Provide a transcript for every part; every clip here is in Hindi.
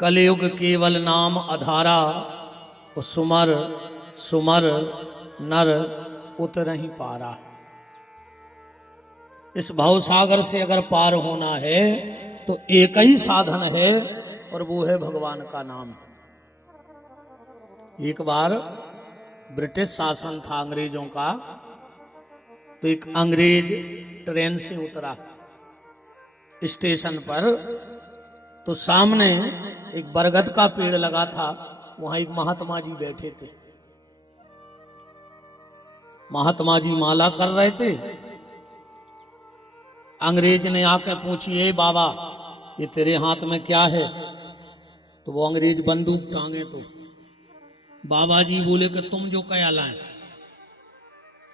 कलयुग केवल नाम आधारा, और सुमर सुमर नर उतरहि पारा। इस भवसागर से अगर पार होना है तो एक ही साधन है, और वो है भगवान का नाम। एक बार ब्रिटिश शासन था अंग्रेजों का, तो एक अंग्रेज ट्रेन से उतरा स्टेशन पर, तो सामने एक बरगद का पेड़ लगा था, वहां एक महात्मा जी बैठे थे। महात्मा जी माला कर रहे थे। अंग्रेज ने आके पूछी, ए बाबा ये तेरे हाथ में क्या है? तो वो अंग्रेज बंदूक टांगे, तो बाबा जी बोले कि तुम जो क्या लाए?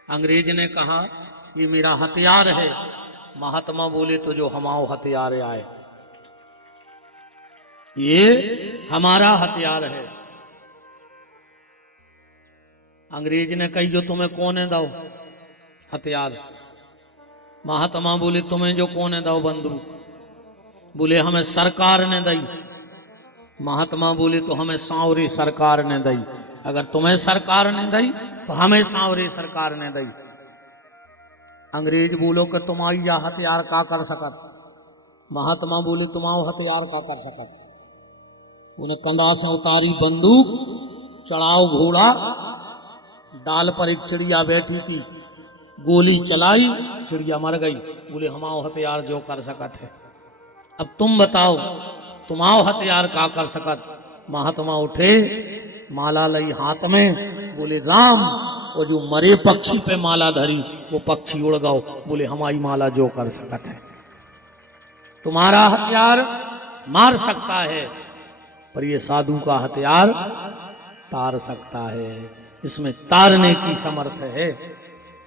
अंग्रेज ने कहा ये मेरा हथियार है। महात्मा बोले तो जो हमारा हथियार आए, ये हमारा हथियार है। अंग्रेज ने कही जो तुम्हें कौन है दाओ हथियार? महात्मा बोले तुम्हें जो कौन है दाओ बंदूक? बोले हमें सरकार ने दी। महात्मा बोले तो हमें सांवरी सरकार ने दी। अगर तुम्हें सरकार ने दी तो हमें सांवरी सरकार ने दी। अंग्रेज बोलो कि तुम्हारी यह हथियार का कर सकत? महात्मा बोले तुम्हारा हथियार का कर सकत? उन्हें कंधा से उतारी बंदूक, चढ़ाओ घोड़ा, डाल पर एक चिड़िया बैठी थी, गोली चलाई, चिड़िया मर गई। बोले हमारा हथियार जो कर सकत है, अब तुम बताओ तुम्हारा हथियार का कर सकत? महात्मा उठे, माला लई हाथ में, बोले राम, और जो मरे पक्षी पे माला धरी वो पक्षी उड़ गओ। बोले हमारी माला जो कर सकत है। तुम्हारा हथियार मार सकता है, पर ये साधु का हथियार तार सकता है, इसमें तारने की समर्थ है।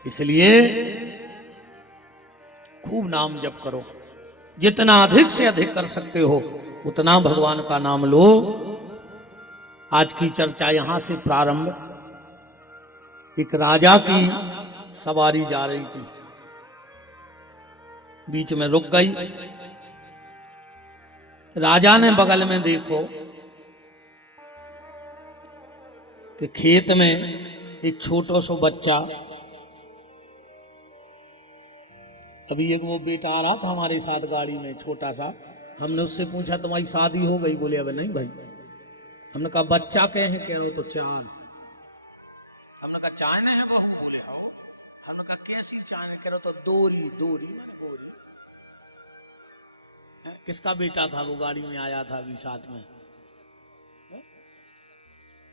इसलिए खूब नाम जप करो, जितना अधिक से अधिक कर सकते हो उतना भगवान का नाम लो। आज की चर्चा यहां से प्रारंभ। एक राजा की सवारी जा रही थी, बीच में रुक गई। राजा ने बगल में देखो कि खेत में एक छोटा सा बच्चा, अभी एक वो बेटा आ रहा था हमारे साथ गाड़ी में छोटा सा, हमने उससे पूछा तुम्हारी शादी हो गई? बोले अब नहीं भाई। हमने कहा बच्चा कहे हैं? कह रहे तो चांद। हमने कहा चाय नहीं है बहू? बोले हो। हमने कहा कैसी चाय? कह रहे तो दोरी दोरी माने गोरी। किसका बेटा था वो गाड़ी में आया था अभी साथ में?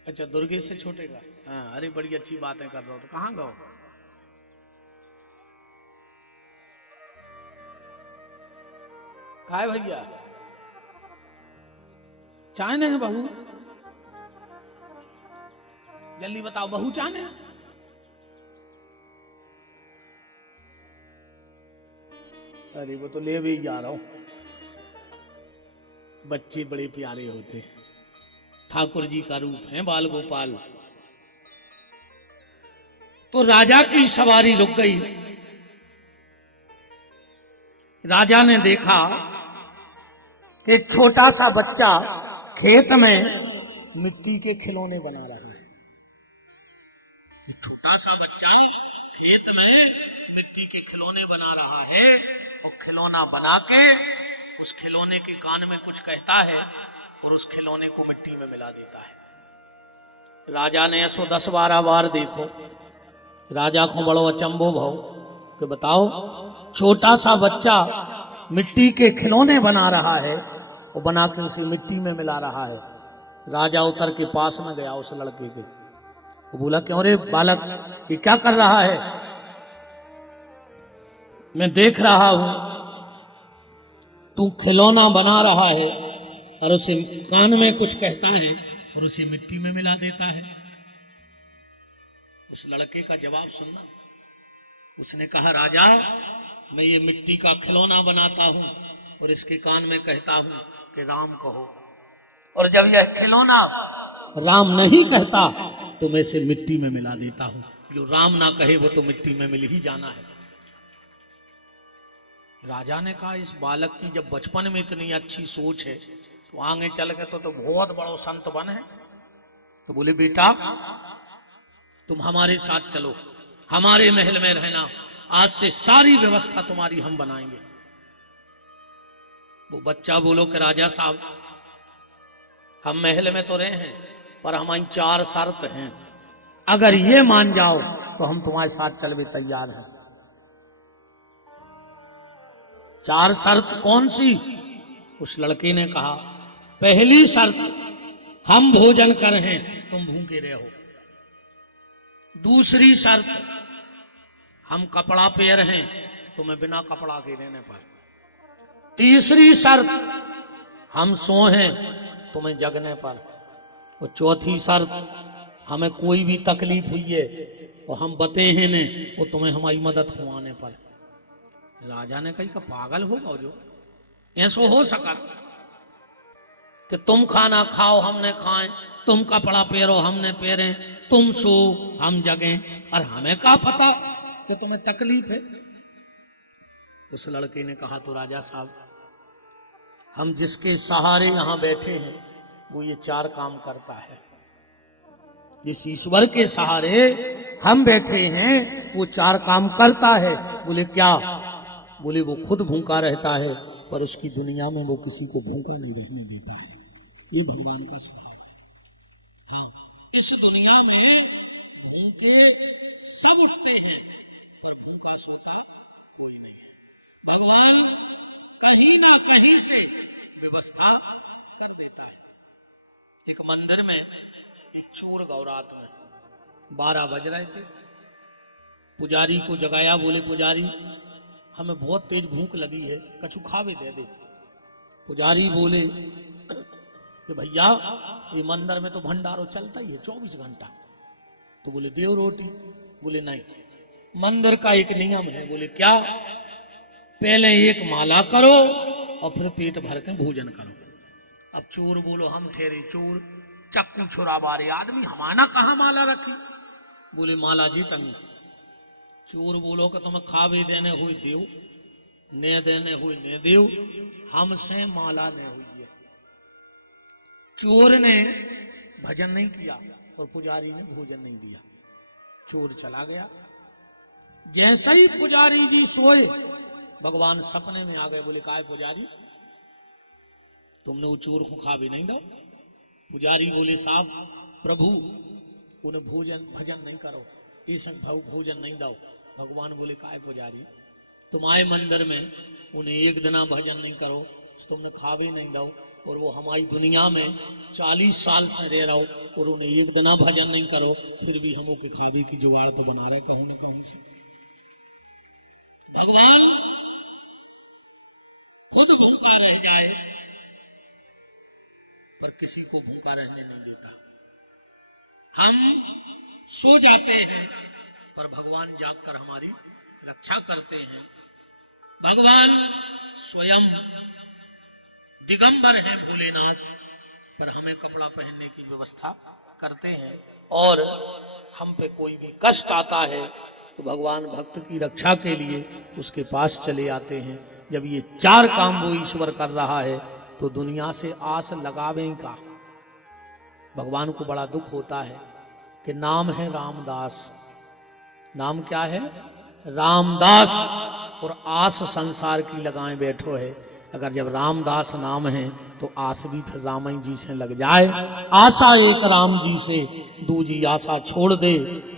अच्छा दुर्गे से छोटे का? हाँ, अरे बड़ी अच्छी बातें कर रहे हो। तो कहाँ गए? खाए भैया चाय नहीं है बहू? जल्दी बताओ बहू चाय नहीं? अरे वो तो ले भी जा रहा हूं। बच्चे बड़े प्यारे होते हैं, ठाकुर जी का रूप है बाल गोपाल। तो राजा की सवारी रुक गई। राजा ने देखा एक छोटा सा बच्चा खेत में मिट्टी के खिलौने बना रहा है। एक छोटा सा बच्चा खेत में मिट्टी के खिलौने बना रहा है, और खिलौना बना के उस खिलौने के कान में कुछ कहता है और उस खिलौने को मिट्टी में मिला देता है। राजा ने ऐसो 10-12 बार देखो। राजा को बड़ो अचंभो भाव कि बताओ छोटा सा बच्चा मिट्टी के खिलौने बना रहा है और बना के उसे मिट्टी में मिला रहा है। राजा उतर के पास में गया उस लड़के के, वो बोला क्यों रे बालक ये क्या कर रहा है? मैं देख रहा हूं तू खिलौना बना रहा है और उसे कान में कुछ कहता है और उसे मिट्टी में मिला देता है। उस लड़के का जवाब सुनना। उसने कहा राजा मैं ये मिट्टी का खिलौना बनाता हूं और इसके कान में कहता हूं कि राम कहो, और जब यह खिलौना राम नहीं कहता तो मैं इसे मिट्टी में मिला देता हूं। जो राम ना कहे वो तो मिट्टी में मिल ही जाना है। राजा ने कहा इस बालक की जब बचपन में इतनी अच्छी सोच है तो आगे चल के तो बहुत बड़ो संत बन है। तो बोले बेटा तुम हमारे साथ चलो, हमारे महल में रहना, आज से सारी व्यवस्था तुम्हारी हम बनाएंगे। वो बच्चा बोलो कि राजा साहब हम महल में तो रहे हैं पर हमारी 4 शर्त हैं, अगर ये मान जाओ तो हम तुम्हारे साथ चलने तैयार हैं। 4 शर्त कौन सी? उस लड़के ने कहा पहली शर्त हम भोजन कर हैं, तुम भूखे रहो। दूसरी शर्त हम कपड़ा पहन हैं, तुम्हें बिना कपड़ा के रहने पर। तीसरी शर्त हम सो हैं, तुम्हें जगने पर। और चौथी शर्त हमें कोई भी तकलीफ हुई है और हम बते हैं ने वो तुम्हें हमारी मदद करवाने पर। राजा ने कही कि पागल होगा जो ऐसा हो सका कि तुम खाना खाओ हमने खाएं, तुम कपड़ा पहरो हमने पहरे, तुम सो हम जगें, और हमें क्या पता कि तुम्हें तकलीफ है। उस लड़के ने कहा तो राजा साहब हम जिसके सहारे यहां बैठे हैं वो ये 4 काम करता है। जिस ईश्वर के सहारे हम बैठे हैं वो 4 काम करता है। बोले क्या? बोले वो खुद भूखा रहता है पर उसकी दुनिया में वो किसी को भूखा नहीं रहने देता है। ये भगवान का स्वभाव है। हाँ, इस दुनिया में भूखे सब उठते हैं पर भूखा सोता कोई नहीं है। भगवान कहीं ना कहीं से व्यवस्था कर देता है। एक मंदिर में एक चोर गौरात में 12 बज रहे थे, पुजारी को जगाया। बोले पुजारी हमें बहुत तेज भूख लगी है, कछु खावे दे दे। पुजारी बोले कि भैया ये मंदिर में तो भंडारो चलता ही है 24 घंटा। तो बोले देव रोटी। बोले नहीं, मंदिर का एक नियम है। बोले क्या? पहले एक माला करो और फिर पेट भर के भोजन करो। अब चोर बोलो हम ठहरे चोर, चक्कू छुरा बारे आदमी, हमारा कहाँ माला रखी? बोले माला जी टंगी। चोर बोलो कि तुम्हें खावे देने हुई देव, ने देने हुई ने देव, हमसे माला ने हुई है। चोर ने भजन नहीं किया और पुजारी ने भोजन नहीं दिया। चोर चला गया। जैसे ही पुजारी जी सोए भगवान सपने में आ गए। बोले काय पुजारी तुमने वो चोर को खावे नहीं दो? पुजारी बोले साहब प्रभु उन्हें भोजन भजन नहीं करो, ऐसा भोजन नहीं दो। भगवान बोले काय पुजारी तुम आए मंदिर में, उन्हें एक दिन भजन नहीं करो, तुमने खावे नहीं दो, और वो हमारी दुनिया में 40 साल से रह रहो और उन्हें एक दिन भजन नहीं करो, फिर भी हम के खावे की जुगाड़ तो बना रहे कहूं न कहूं से। भगवान खुद भूखा रह जाए पर किसी को भूखा रहने नहीं देता। हम सो जाते हैं पर भगवान जागकर हमारी रक्षा करते हैं। भगवान स्वयं दिगंबर हैं भोलेनाथ, पर हमें कपड़ा पहनने की व्यवस्था करते हैं। और हम पे कोई भी कष्ट आता है तो भगवान भक्त की रक्षा के लिए उसके पास चले आते हैं। जब ये 4 काम वो ईश्वर कर रहा है तो दुनिया से आस लगावे का। भगवान को बड़ा दुख होता है कि नाम है रामदास। नाम क्या है? रामदास। और आस संसार की लगाए बैठो है। अगर जब रामदास नाम है तो आस भी फिर राम जी से लग जाए। आशा एक राम जी से दूजी आशा छोड़ दे,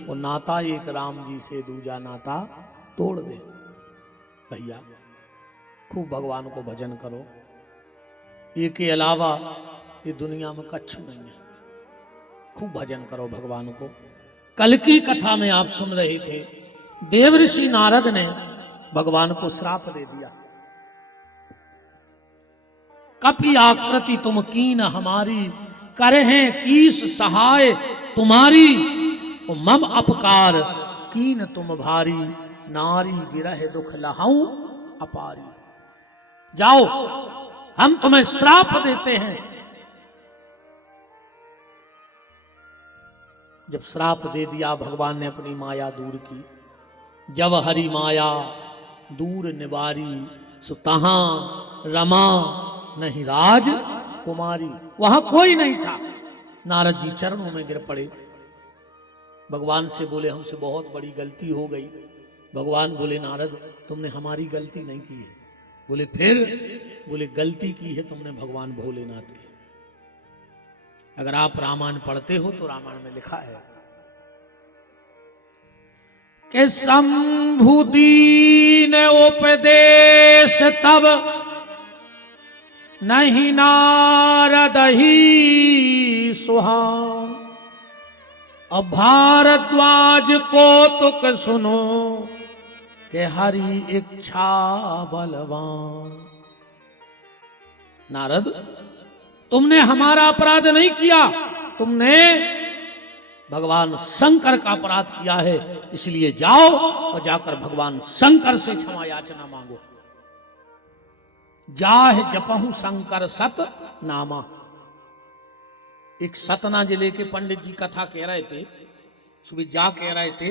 और नाता एक राम जी से दूजा नाता तोड़ दे। भैया खूब भगवान को भजन करो, ये के अलावा ये दुनिया में कच्छ नहीं है। खूब भजन करो भगवान को। कल की कथा में आप सुन रहे थे, देवऋषि नारद ने भगवान को श्राप दे दिया। कपि आकृति तुम कीन हमारी, करहें कीस सहाय तुम्हारी, मम अपकार कीन तुम भारी, नारी विरह दुख लहाऊं अपारी। जाओ हम तुम्हें श्राप देते हैं। जब श्राप दे दिया भगवान ने अपनी माया दूर की। जब हरि माया दूर निवारी, सो तहां रमा नहीं राज कुमारी, वहां कोई नहीं था। नारद जी चरणों में गिर पड़े, भगवान से बोले हमसे बहुत बड़ी गलती हो गई। भगवान बोले नारद तुमने हमारी गलती नहीं की है। बोले फिर? बोले गलती की है तुमने भगवान भोलेनाथ की। अगर आप रामायण पढ़ते हो तो रामायण में लिखा है कि शंभु दीन उपदेश तब नहीं नारद ही सुहान। अब भारद्वाज को तुक सुनो कि हरि इच्छा बलवान। नारद तुमने हमारा अपराध नहीं किया, तुमने भगवान शंकर का अपराध किया है। इसलिए जाओ और जाकर भगवान शंकर से क्षमा याचना मांगो। जाह जपहु शंकर सत नामा। एक सतना जिले के पंडित जी कथा कह रहे थे, सुबह जा कह रहे थे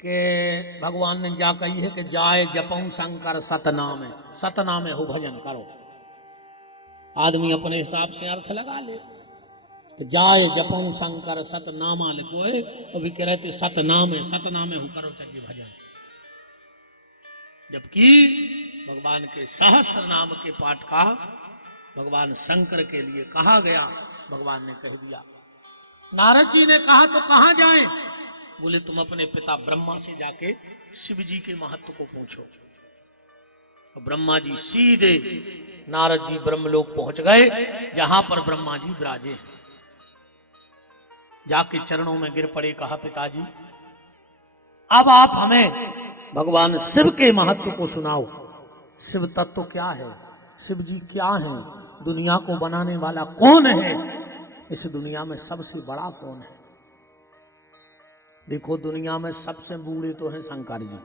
कि भगवान ने जा कही है कि जाए जपहु शंकर सतनाम है, सतनाम है हो भजन करो। आदमी अपने हिसाब से अर्थ लगा ले, जाए जपहु शंकर सतनामा लिखो है, अभी कह रहे थे सतनाम है, सतनाम हो करो चंडी भजन। जबकि भगवान के सहस्र नाम के पाठ का भगवान शंकर के लिए कहा गया, भगवान ने कह दिया। नारद जी ने कहा तो कहां जाएं? बोले तुम अपने पिता ब्रह्मा से जाके शिव जी के महत्व को पूछो। तो ब्रह्मा जी सीधे नारद जी ब्रह्मलोक पहुंच गए, जहां पर ब्रह्मा जी विराजे हैं। जाके चरणों में गिर पड़े, कहा पिताजी अब आप हमें भगवान शिव के महत्व को सुनाओ। शिव तत्व क्या है, शिव जी क्या है, दुनिया को बनाने वाला कौन है, इस दुनिया में सबसे बड़ा कौन है। देखो दुनिया में सबसे बूढ़े तो हैं शंकर जी।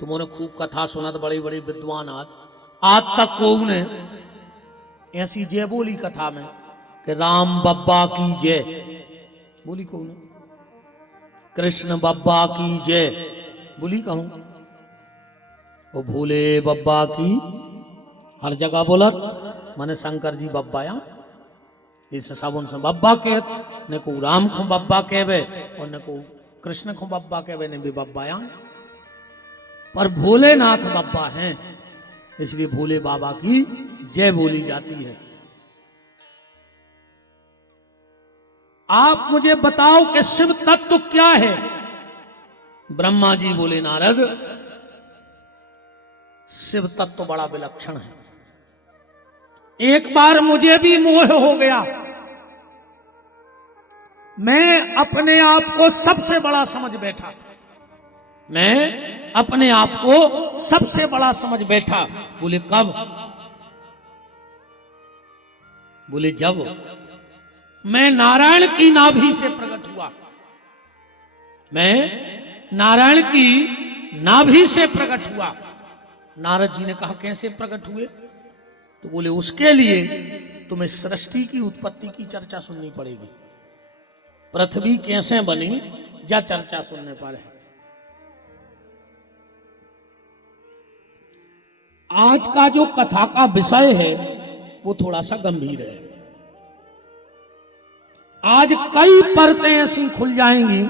तुमने खूब कथा सुना, बड़े बड़े विद्वान आज तक को ने ऐसी जय बोली कथा में कि राम बब्बा की जय बोली, कौन कृष्ण बब्बा की जय बोली, कहूं वो भोले बब्बा की हर जगह बोलत, माने शंकर जी बब्बा या इस सब उनसे बब्बा कह, ने को राम को बब्बा कहवे और ने को कृष्ण को बब्बा कहवे, ने भी बब्बा या। पर भोलेनाथ बब्बा हैं, इसलिए भोले बाबा की जय बोली जाती है। आप मुझे बताओ कि शिव तत्व क्या है। ब्रह्मा जी बोले नारद शिव तत्व बड़ा विलक्षण है। एक बार मुझे भी मोह हो गया, मैं अपने आप को सबसे बड़ा समझ बैठा, मैं अपने आप को सबसे बड़ा समझ बैठा। बोले कब? बोले जब मैं नारायण की नाभि से प्रकट हुआ। मैं नारायण की नाभि से प्रकट हुआ। नारद जी ने कहा कैसे प्रकट हुए? तो बोले उसके लिए तुम्हें सृष्टि की उत्पत्ति की चर्चा सुननी पड़ेगी। पृथ्वी कैसे बनी या चर्चा सुनने पर है। आज का जो कथा का विषय है वो थोड़ा सा गंभीर है। आज कई परतें ऐसी खुल जाएंगी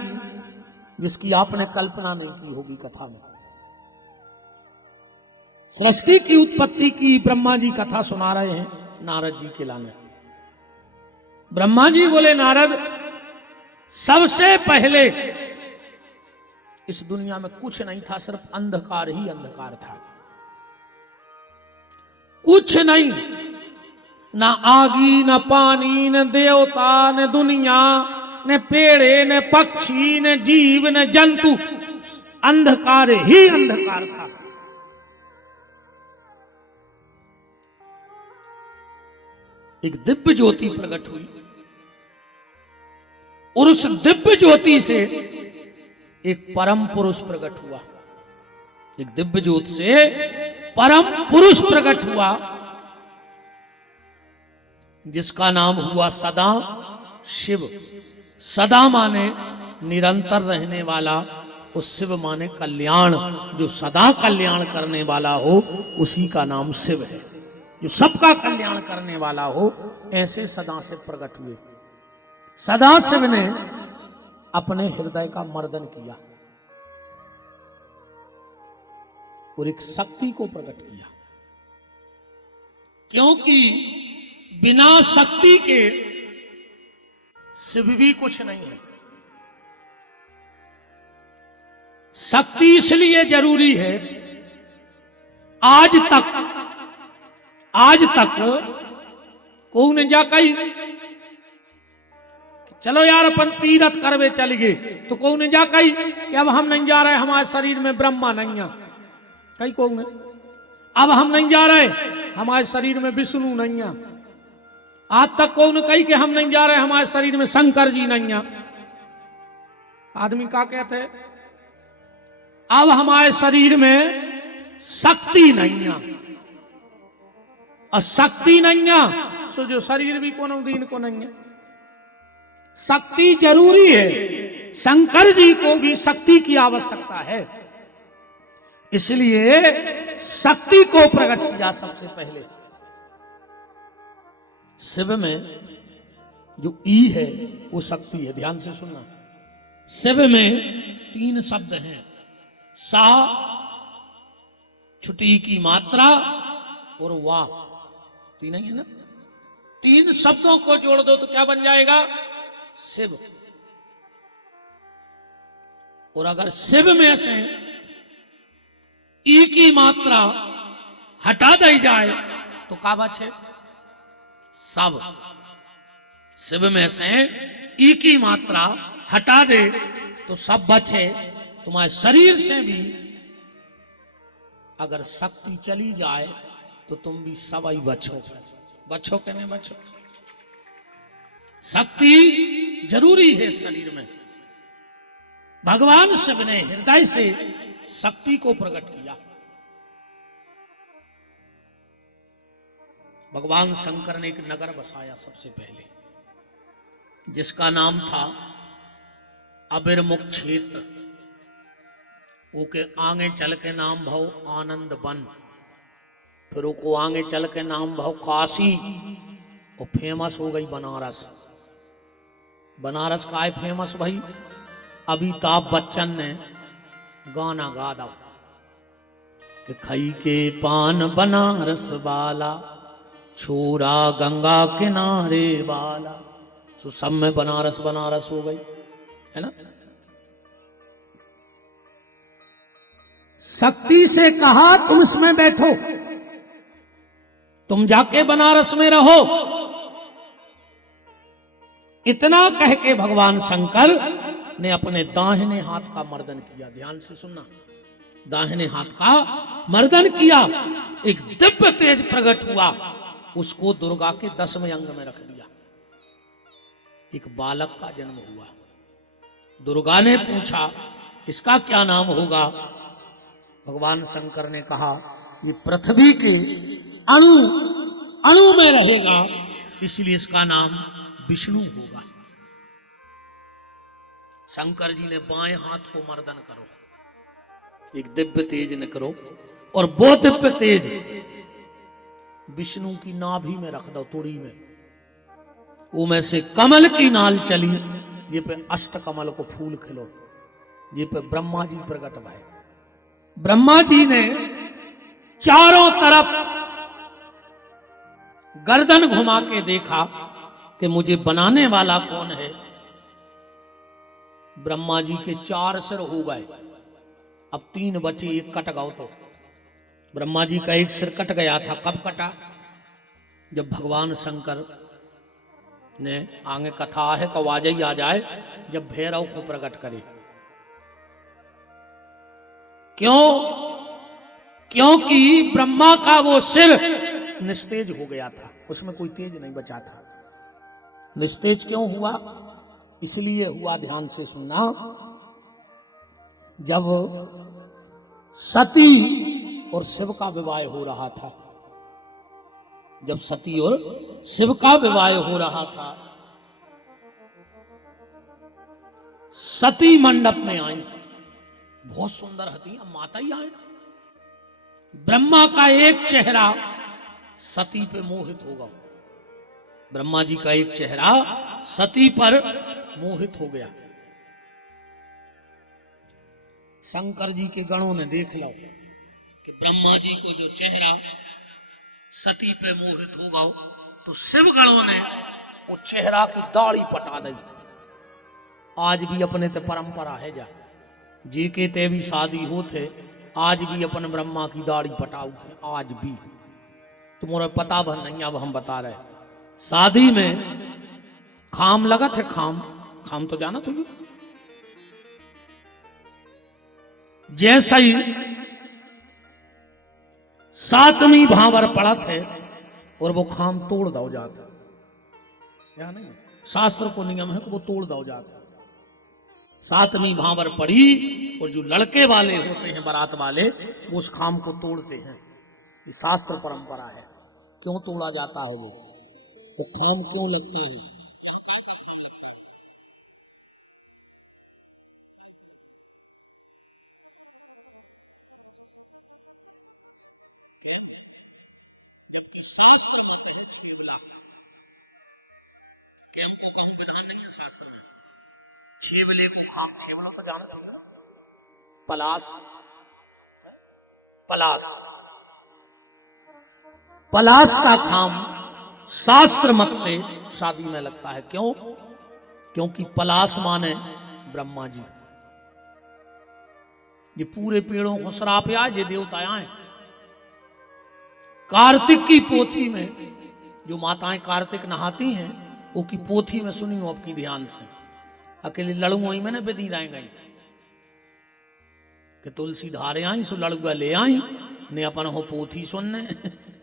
जिसकी आपने कल्पना नहीं की होगी कथा में। सृष्टि की उत्पत्ति की ब्रह्मा जी कथा सुना रहे हैं नारद जी के लाने। ब्रह्मा जी बोले नारद सबसे पहले इस दुनिया में कुछ नहीं था, सिर्फ अंधकार ही अंधकार था। कुछ नहीं, ना आगी न पानी न देवता न दुनिया न पेड़े न पक्षी न जीव न जंतु, अंधकार ही अंधकार था। एक दिव्य ज्योति प्रकट हुई और उस दिव्य ज्योति से एक परम पुरुष प्रकट हुआ। एक दिव्य ज्योति से परम पुरुष प्रकट हुआ जिसका नाम हुआ सदा शिव। सदा माने निरंतर रहने वाला, उस शिव माने कल्याण, जो सदा कल्याण करने वाला हो उसी का नाम शिव है। जो सबका कल्याण करने वाला हो, ऐसे सदाशिव प्रकट हुए। सदाशिव ने अपने हृदय का मर्दन किया और एक शक्ति को प्रकट किया, क्योंकि बिना शक्ति के शिव भी कुछ नहीं है। शक्ति इसलिए जरूरी है, आज तक कौन जा कही चलो यार अपन तीरथ करवे चल गए, तो कौन जा कही कि अब हम नहीं जा रहे, हमारे शरीर में ब्रह्मा नहीं है, कहीं कौन है अब हम नहीं जा रहे, हमारे शरीर में विष्णु नहीं है। आज तक कौन कही कि हम नहीं जा रहे, हमारे शरीर में शंकर जी नहीं है। आदमी क्या कहते, अब हमारे शरीर में शक्ति नहीं है, और शक्ति नहीं है सो जो शरीर भी कोनो दिन को नहीं है। शक्ति जरूरी है, शंकर जी को भी शक्ति की आवश्यकता है, इसलिए शक्ति को प्रकट किया सबसे पहले। शिव में जो ई है वो शक्ति है, ध्यान से सुनना। शिव में 3 शब्द हैं, सा, छुटी की मात्रा और वाह, 3 ही है ना। 3 शब्दों को जोड़ दो तो क्या बन जाएगा, शिव। और अगर शिव में से ई की मात्रा हटा दी जाए तो क्या बचे, सब। शिव में से ई की मात्रा हटा दे तो सब बचे। तुम्हारे शरीर से भी अगर शक्ति चली जाए तो तुम भी सब ही बचो कि नहीं बचो। शक्ति जरूरी है शरीर में। भगवान शिव ने हृदय से शक्ति को प्रकट किया। भगवान शंकर ने एक नगर बसाया सबसे पहले, जिसका नाम था अबिरमुख क्षेत्र। ओके आगे चल के नाम भाव आनंद वन, फिर वो आगे चल के नाम भाव काशी, और फेमस हो गई बनारस। बनारस का है फेमस भाई, अमिताभ बच्चन ने गाना गा दो कि खाई के पान बनारस वाला, छोरा गंगा किनारे वाला। तो सब में बनारस बनारस हो गई, है ना। शक्ति से कहा तुम इसमें बैठो, तुम जाके बनारस में रहो। इतना कह के भगवान शंकर ने अपने दाहिने हाथ का मर्दन किया। ध्यान से सुनना, दाहिने हाथ का मर्दन किया, एक दिव्य तेज प्रकट हुआ, उसको दुर्गा के 10वें अंग में रख दिया। एक बालक का जन्म हुआ। दुर्गा ने पूछा इसका क्या नाम होगा। भगवान शंकर ने कहा ये पृथ्वी के अणु अणु में रहेगा, इसलिए इसका नाम विष्णु होगा। शंकर जी ने बाएं हाथ को मर्दन करो, एक दिव्य तेज ने करो, और वो दिव्य तेज विष्णु की नाभि में रख दो, तोड़ी में। वो में से कमल की नाल चली, ये पे अष्ट कमल को फूल खिलो, ये पे ब्रह्मा जी प्रकट भय। ब्रह्मा जी ने चारों तरफ गर्दन घुमा के देखा कि मुझे बनाने वाला कौन है। ब्रह्मा जी के 4 सिर हो गए, अब 3 बचे, एक कट गया। तो ब्रह्मा जी का एक सिर कट गया था, कब कटा, जब भगवान शंकर ने, आगे कथा है कवाज ही आ जाए, जब भैरव को प्रकट करे। क्यों? क्योंकि ब्रह्मा का वो सिर निस्तेज हो गया था, उसमें कोई तेज नहीं बचा था। निस्तेज क्यों हुआ? इसलिए हुआ, ध्यान से सुनना, जब सती और शिव का विवाह हो रहा था, जब सती और शिव का विवाह हो रहा था, सती मंडप में आई, बहुत सुंदर हती, अब माता ही आए। ब्रह्मा का एक चेहरा सती पे मोहित हो गया। ब्रह्मा जी का एक चेहरा सती पर मोहित हो गया। शंकर जी के गणों ने देख लो कि ब्रह्मा जी को जो चेहरा सती पे मोहित हो गया, तो शिव गणों ने वो चेहरा की दाढ़ी पटा दी। आज भी अपने ते परंपरा है जा जी के ते भी शादी होते, आज भी अपन ब्रह्मा की दाढ़ी पटाऊ थे। आज भी तुम्हारा पता भर नहीं, अब हम बता रहे। शादी में खाम लगा थे, खाम खाम तो जाना तुझे। जैसा ही सातवीं भावर पड़ा थे और वो खाम तोड़ दो जाता, या नहीं, शास्त्र को नियम है कि वो तोड़ दो जाता। सातवीं भावर पड़ी और जो लड़के वाले होते हैं, बारात वाले, वो उस खाम को तोड़ते हैं। ये शास्त्र परंपरा है। क्यों तोड़ा जाता है वो खाम क्यों लगते हैं? शास्त्र होते हैं छेवला। हमको काम विधान नहीं है शास्त्र में। छेवले को खाम, छेवला तो जानते हो, पलास, पलास, पलास का खाम शास्त्र मत से शादी में लगता है। क्यों? क्योंकि पलास माने ब्रह्मा जी। ये पूरे पेड़ों को श्राप आए, ये देवता आए। कार्तिक की पोथी में जो माताएं कार्तिक नहाती हैं, वो की पोथी में सुनी हो आपकी ध्यान से। अकेले लड़ुआ में ना बेदी रह गई कि तुलसी धारे आई सो लड़ुआ ले आई, ने अपन हो पोथी सुनने,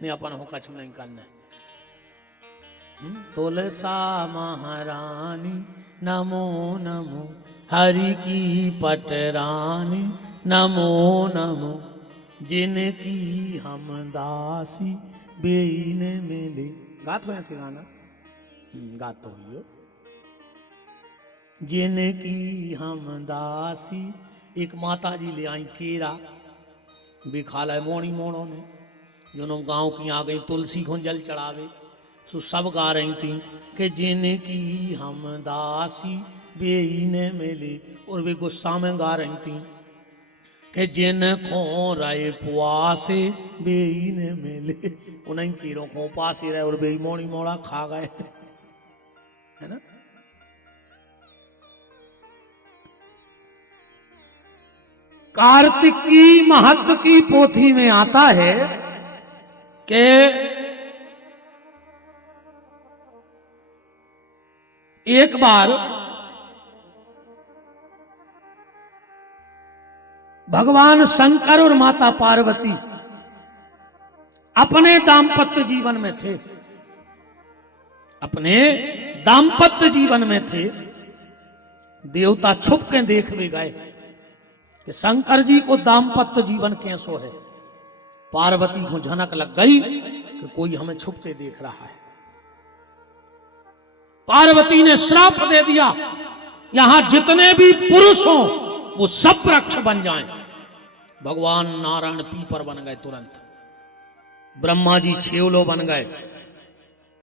ने अपन हो कछ नहीं करने। तुलसा महारानी नमो नमो, हरि की पटरानी नमो नमो, जिनकी हम दासी बेईन मिले। गात हो ऐसे गाना? गात तो हो। जिनकी हम दासी, एक माता जी ले आई केरा, बिखाला है मोणी मोड़ों ने, जो गांव की आ गई तुलसी को जल चढ़ावे। सो सब गा रही थी कि जिनकी हम दासी बेईन मिले, और वे गुस्सा में गा रही थी कि जिन को रहे पुआसे बेईन मिले। उन्हीं कीरों को पासे रहे और बेई मोड़ी मोड़ा खा गए, है ना। कार्तिक की महत्व की पोथी में आता है कि एक बार भगवान शंकर और माता पार्वती अपने दाम्पत्य जीवन में थे, अपने दाम्पत्य जीवन में थे। देवता छुप के देख भी गए कि शंकर जी को दाम्पत्य जीवन कैसो है। पार्वती को झनक लग गई कि कोई हमें छुप के देख रहा है। पार्वती ने श्राप दे दिया, यहां जितने भी पुरुष हों वो सब वृक्ष बन जाएं। भगवान नारायण पीपर बन गए तुरंत, ब्रह्मा जी छेवलो बन गए,